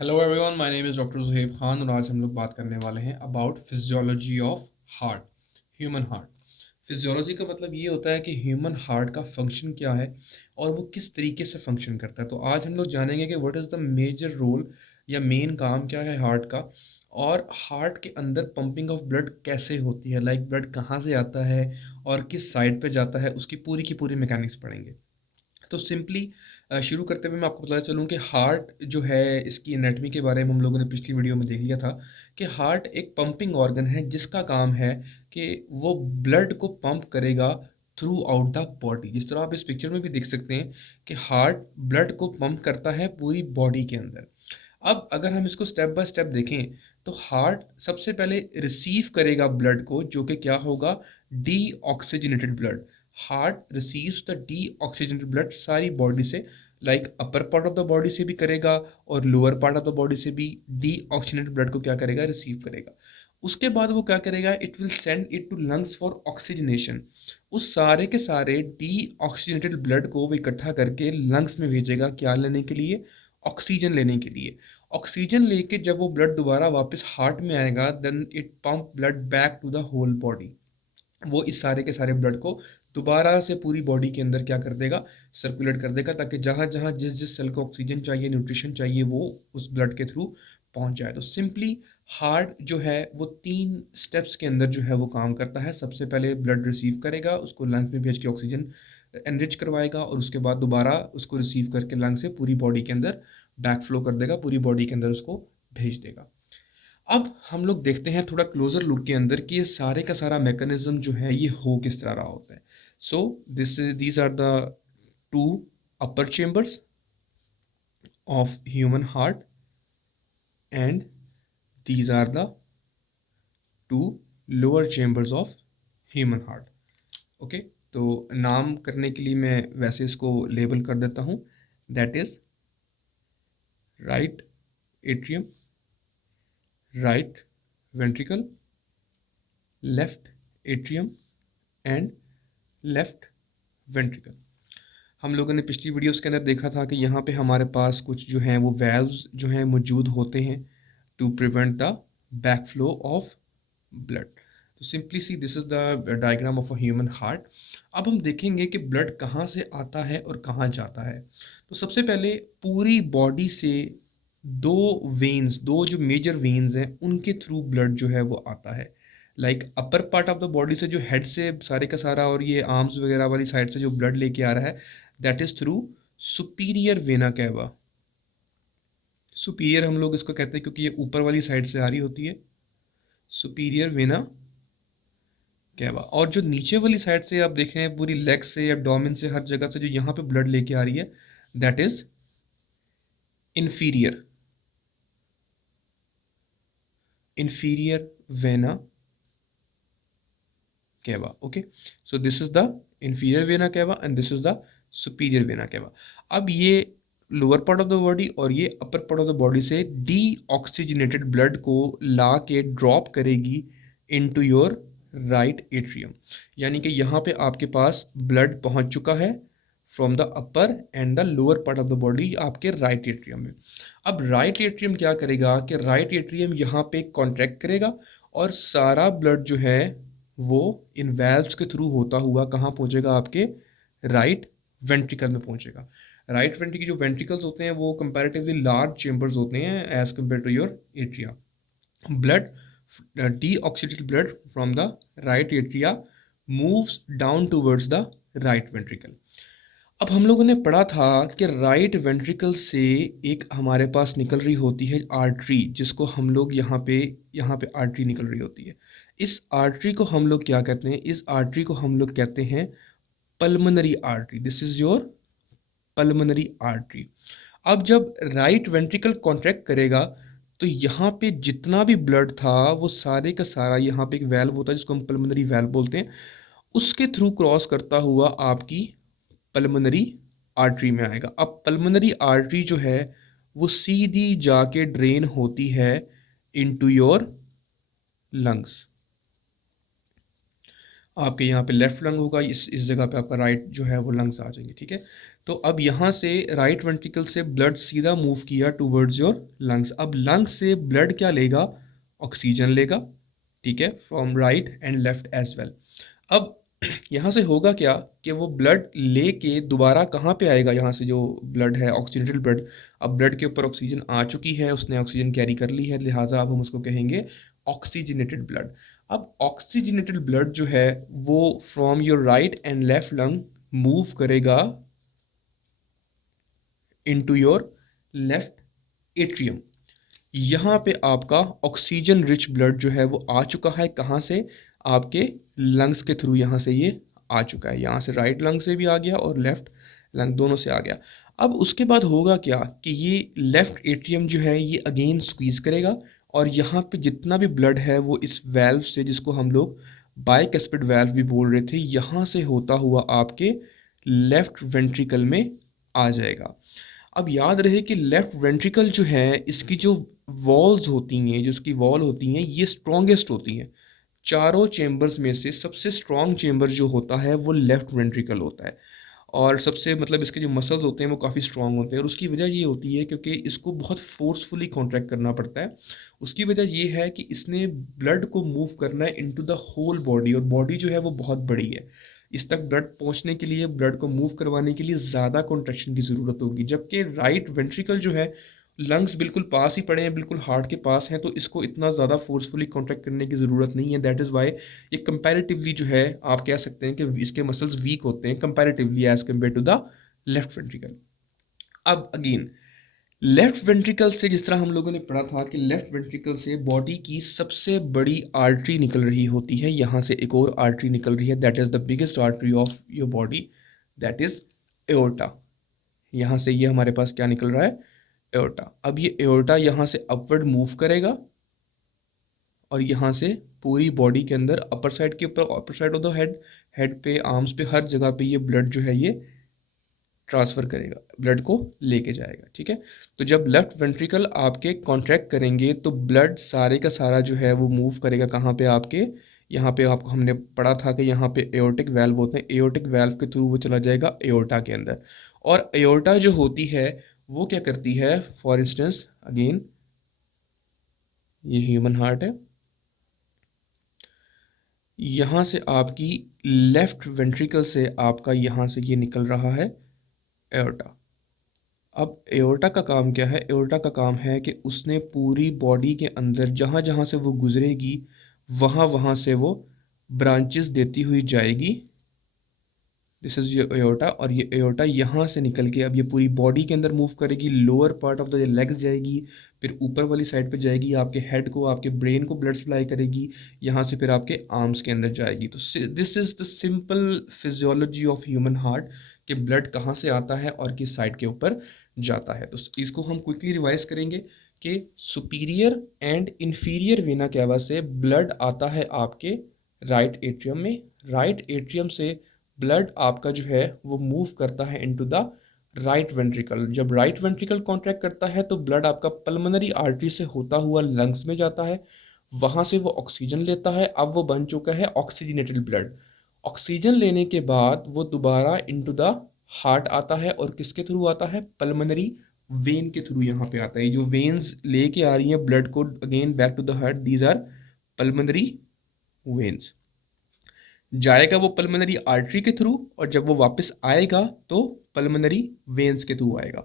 Hello everyone, my name is doctor Zuhaib Khan और आज हम लोग बात करने वाले हैं about physiology of heart, human heart. Physiology का मतलब ये होता है कि ह्यूमन हार्ट का फंक्शन क्या है और वो किस तरीके से फंक्शन करता है। तो आज हम लोग जानेंगे कि what is the major role या मेन काम क्या है हार्ट का, और हार्ट के अंदर पंपिंग ऑफ ब्लड कैसे होती है, लाइक ब्लड कहाँ से आता है और किस साइड पे जाता है, उसकी पूरी की पूरी मैकेनिक्स पढ़ेंगे। तो सिंपली शुरू करते हुए मैं आपको बताना चलूँ कि हार्ट जो है, इसकी एनाटॉमी के बारे में हम लोगों ने पिछली वीडियो में देख लिया था कि हार्ट एक पंपिंग ऑर्गन है जिसका काम है कि वो ब्लड को पंप करेगा थ्रू आउट द बॉडी। जिस तरह आप इस पिक्चर में भी देख सकते हैं कि हार्ट ब्लड को पंप करता है पूरी बॉडी के अंदर। अब अगर हम इसको स्टेप बाय स्टेप देखें तो हार्ट सबसे पहले रिसीव करेगा ब्लड को, जो कि क्या होगा, D oxygenated blood. Heart receives the D oxygenated blood सारी बॉडी से, like upper part of the body से भी करेगा और lower part of the body से भी डी ऑक्सीजनेटेड ब्लड को क्या करेगा, रिसीव करेगा। उसके बाद वो क्या करेगा, it will send it to lungs for oxygenation. उस सारे के सारे डी ऑक्सीजनेटेड ब्लड को वो इकट्ठा करके लंग्स में भेजेगा, क्या लेने के लिए, ऑक्सीजन लेने के लिए। ऑक्सीजन लेके जब वो ब्लड दोबारा वापस हार्ट में आएगा, then it pump blood back to the whole body. वो इस सारे के सारे ब्लड को दोबारा से पूरी बॉडी के अंदर क्या कर देगा, सर्कुलेट कर देगा, ताकि जहाँ जहाँ जिस जिस सेल को ऑक्सीजन चाहिए, न्यूट्रिशन चाहिए, वो उस ब्लड के थ्रू पहुँच जाए। तो सिंपली हार्ट जो है वो 3 स्टेप्स के अंदर जो है वो काम करता है। सबसे पहले ब्लड रिसीव करेगा, उसको लंग्स में भेज के ऑक्सीजन एनरिच करवाएगा, और उसके बाद दोबारा उसको रिसीव करके लंग से पूरी बॉडी के अंदर बैक फ्लो कर देगा, पूरी बॉडी के अंदर उसको भेज देगा। अब हम लोग देखते हैं थोड़ा क्लोजर लुक के अंदर कि ये सारे का सारा मैकेनिज्म जो है ये हो किस तरह रहा होता है। So these are the two upper chambers of human heart and these are the two lower chambers of human heart. Okay, तो नाम करने के लिए मैं वैसे इसको लेबल कर देता हूँ। That is right atrium, right ventricle, left atrium and left ventricle. हम लोगों ने पिछली वीडियोस के अंदर देखा था कि यहाँ पे हमारे पास कुछ जो हैं वो वैल्व्स जो हैं मौजूद होते हैं to prevent the back flow of blood. तो simply see this is the diagram of a human heart. अब हम देखेंगे कि ब्लड कहाँ से आता है और कहाँ जाता है। तो सबसे पहले पूरी बॉडी से दो जो मेजर वेन्स हैं उनके थ्रू ब्लड जो है वो आता है। Like upper part of the body से, जो हेड से सारे का सारा और ये आर्म्स वगैरह वाली साइड से जो ब्लड लेके आ रहा है, that is through superior vena cava. Superior हम लोग इसको कहते हैं क्योंकि ये ऊपर वाली साइड से आ रही होती है, सुपीरियर वेना कैवा। और जो नीचे वाली साइड से आप देखें पूरी लेग से, एब्डोमेन से, हर जगह से जो यहाँ पे ब्लड लेके आ रही है, that is inferior inferior vena cava. Okay, so this is the inferior vena cava and this is the superior vena cava. अब ये lower part of the body और ये upper part of the body से D oxygenated blood को ला के drop करेगी into your right atrium. यानी कि यहाँ पे आपके पास ब्लड पहुँच चुका है from the upper and the lower part of the body आपके राइट एट्रियम में। अब राइट एट्रियम क्या करेगा कि राइट एट्रियम यहाँ पे कॉन्ट्रैक्ट करेगा और सारा ब्लड जो है वो इन वैल्व्स के थ्रू होता हुआ कहाँ पहुँचेगा, आपके राइट वेंट्रिकल में पहुँचेगा। राइट वेंट्रिकल जो वेंट्रिकल्स होते हैं वो कंपैरेटिवली लार्ज चेम्बर्स होते हैं as compare to your atria. Blood deoxygenated blood from the right atria moves down towards the right ventricle. अब हम लोगों ने पढ़ा था कि राइट वेंट्रिकल से एक हमारे पास निकल रही होती है आर्टरी, जिसको हम लोग यहाँ पे आर्टरी निकल रही होती है। इस आर्टरी को हम लोग क्या कहते हैं, इस आर्टरी को हम लोग कहते हैं pulmonary artery. This is your pulmonary artery. अब जब राइट वेंट्रिकल कॉन्ट्रैक्ट करेगा तो यहाँ पे जितना भी ब्लड था वो सारे का सारा, यहाँ पे एक वैल्व होता है जिसको हम पल्मोनरी वैल्व बोलते हैं, उसके थ्रू क्रॉस करता हुआ आपकी पल्मोनरी आर्टरी में आएगा। अब पल्मोनरी आर्टरी जो है वो सीधी जाके ड्रेन होती है इनटू योर लंग्स। आपके यहाँ पे लेफ्ट लंग होगा, इस जगह पे आपका राइट जो है वो लंग्स आ जाएंगे, ठीक है। तो अब यहाँ से राइट वेंट्रिकल से ब्लड सीधा मूव किया टूवर्ड्स योर लंग्स। अब लंग्स से ब्लड क्या लेगा, ऑक्सीजन लेगा, ठीक है, from right and left as well. अब यहाँ से होगा क्या कि वो ब्लड लेके दोबारा कहाँ पे आएगा, यहाँ से जो ब्लड है ऑक्सीजनेटेड ब्लड, अब ब्लड के ऊपर ऑक्सीजन आ चुकी है, उसने ऑक्सीजन कैरी कर ली है, लिहाजा अब हम उसको कहेंगे ऑक्सीजनेटेड ब्लड। अब ऑक्सीजनेटेड ब्लड जो है वो from your right and left lung move करेगा इनटू योर लेफ्ट एट्रियम। यहाँ पे आपका ऑक्सीजन रिच ब्लड जो है वो आ चुका है, कहाँ से, आपके लंग्स के थ्रू यहाँ से ये आ चुका है, यहाँ से राइट लंग से भी आ गया और लेफ्ट लंग दोनों से आ गया। अब उसके बाद होगा क्या कि ये लेफ्ट एट्रियम जो है ये अगेन स्क्वीज करेगा और यहाँ पे जितना भी ब्लड है वो इस वेल्व से, जिसको हम लोग बाइकस्पिड वेल्व भी बोल रहे थे, यहाँ से होता हुआ आपके लेफ्ट वेंट्रिकल में आ जाएगा। अब याद रहे कि लेफ्ट वेंट्रिकल जो है इसकी जो वॉल्स होती हैं, जो इसकी वॉल होती हैं, ये स्ट्रॉन्गेस्ट होती हैं। चारों चेम्बर्स में से सबसे स्ट्रॉन्ग चेम्बर जो होता है वो लेफ्ट वेंट्रिकल होता है, और सबसे मतलब इसके जो मसल्स होते हैं वो काफ़ी स्ट्रॉन्ग होते हैं, और उसकी वजह ये होती है क्योंकि इसको बहुत फोर्सफुली कॉन्ट्रैक्ट करना पड़ता है। उसकी वजह ये है कि इसने ब्लड को मूव करना है इनटू द होल बॉडी, और बॉडी जो है वो बहुत बड़ी है, इस तक ब्लड पहुंचने के लिए, ब्लड को मूव करवाने के लिए ज़्यादा कॉन्ट्रैक्शन की ज़रूरत होगी। जबकि राइट वेंट्रिकल जो है, लंग्स बिल्कुल पास ही पड़े हैं, बिल्कुल हार्ट के पास हैं, तो इसको इतना ज़्यादा फोर्सफुली कॉन्ट्रैक्ट करने की ज़रूरत नहीं है। दैट इज़ वाई ये कंपैरेटिवली जो है आप कह सकते हैं कि इसके मसल्स वीक होते हैं comparatively as compare to the left ventricle. अब अगेन लेफ्ट वेंट्रिकल से, जिस तरह हम लोगों ने पढ़ा था कि लेफ्ट वेंट्रिकल से बॉडी की सबसे बड़ी आर्टरी निकल रही होती है, यहाँ से एक और आर्टरी निकल रही है, that is the biggest artery of your body, that is aorta. यहाँ से ये हमारे पास क्या निकल रहा है, एओर्टा। अब ये एओर्टा यहाँ से अपवर्ड मूव करेगा और यहाँ से पूरी बॉडी के अंदर अपर साइड के ऊपर, upper side of the head, head पे, आर्म्स पे, हर जगह पे ये ब्लड जो है ये ट्रांसफ़र करेगा, ब्लड को लेके जाएगा, ठीक है। तो जब लेफ्ट वेंट्रिकल आपके कॉन्ट्रैक्ट करेंगे तो ब्लड सारे का सारा जो है वो मूव करेगा कहाँ पे, आपके यहाँ पे। आपको हमने पढ़ा था कि यहाँ पे एओर्टिक वेल्व होते हैं, एओर्टिक वेल्व के थ्रू वो चला जाएगा एओर्टा के अंदर, और एओर्टा जो होती है वो क्या करती है, फॉर इंस्टेंस अगेन ये ह्यूमन हार्ट है, यहाँ से आपकी लेफ्ट वेंट्रिकल से आपका यहाँ से ये निकल रहा है एओर्टा। अब एओर्टा का काम क्या है, एओर्टा का काम है कि उसने पूरी बॉडी के अंदर जहाँ जहाँ से वो गुजरेगी वहाँ वहाँ से वो ब्रांचेस देती हुई जाएगी, दिस इज ये एओर्टा। और ये एओर्टा यहाँ से निकल के अब ये पूरी बॉडी के अंदर मूव करेगी, lower part of the legs जाएगी, फिर ऊपर वाली साइड पे जाएगी, आपके हेड को, आपके ब्रेन को ब्लड सप्लाई करेगी, यहाँ से फिर आपके आर्म्स के अंदर जाएगी। तो this is the simple physiology of human heart, कि ब्लड कहाँ से आता है और किस साइड के ऊपर जाता है। तो इसको हम क्विकली रिवाइज करेंगे कि superior and inferior vena cava से ब्लड आता है आपके राइट एट्रियम में, राइट एट्रियम से ब्लड आपका जो है वो मूव करता है इनटू द राइट वेंट्रिकल। जब राइट वेंट्रिकल कॉन्ट्रैक्ट करता है तो ब्लड आपका पल्मोनरी आर्टरी से होता हुआ लंग्स में जाता है, वहाँ से वो ऑक्सीजन लेता है, अब वो बन चुका है ऑक्सीजनेटेड ब्लड। ऑक्सीजन लेने के बाद वो दोबारा इनटू द हार्ट आता है, और किसके थ्रू आता है, पल्मोनरी वेन के थ्रू यहाँ पे आता है। जो वेन्स लेके आ रही हैं ब्लड को again back to the heart, these are pulmonary veins. जाएगा वो पल्मोनरी आर्टरी के थ्रू, और जब वो वापस आएगा तो पल्मोनरी वेन्स के थ्रू आएगा।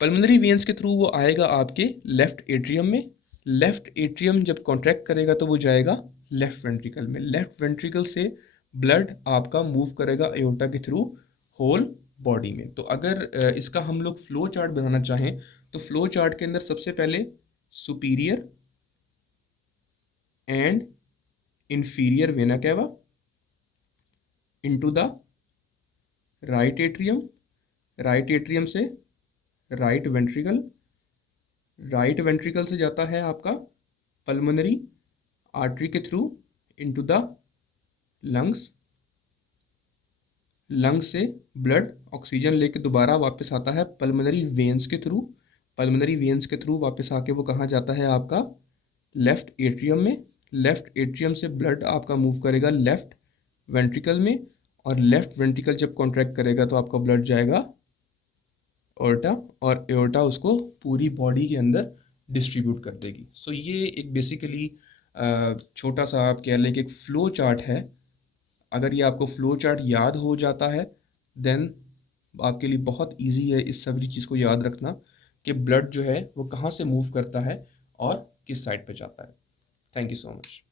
पल्मोनरी वेन्स के थ्रू वो आएगा आपके लेफ्ट एट्रियम में, लेफ्ट एट्रियम जब कॉन्ट्रैक्ट करेगा तो वो जाएगा लेफ्ट वेंट्रिकल में, लेफ्ट वेंट्रिकल से ब्लड आपका मूव करेगा एओर्टा के थ्रू होल बॉडी में। तो अगर इसका हम लोग फ्लो चार्ट बनाना चाहें तो फ्लो चार्ट के अंदर सबसे पहले superior and inferior vena cava into the right atrium, right atrium से राइट वेंट्रिकल, राइट वेंट्रिकल से जाता है आपका पल्मोनरी आर्टरी के through into the lungs, lungs से ब्लड ऑक्सीजन लेके दोबारा वापस आता है पल्मोनरी वेन्स के थ्रू, पल्मोनरी वेन्स के थ्रू वापस आके वो कहाँ जाता है आपका लेफ्ट एट्रियम में, लेफ्ट एट्रियम से ब्लड आपका मूव करेगा लेफ्ट वेंट्रिकल में, और लेफ्ट वेंट्रिकल जब कॉन्ट्रैक्ट करेगा तो आपका ब्लड जाएगा एओर्टा, और एओर्टा उसको पूरी बॉडी के अंदर डिस्ट्रीब्यूट कर देगी। सो ये एक बेसिकली छोटा सा आप कह लें कि एक फ्लो चार्ट है। अगर ये आपको फ्लो चार्ट याद हो जाता है देन आपके लिए बहुत इजी है इस सभी चीज़ को याद रखना कि ब्लड जो है वो कहाँ से मूव करता है और किस साइड पे जाता है। Thank you so much.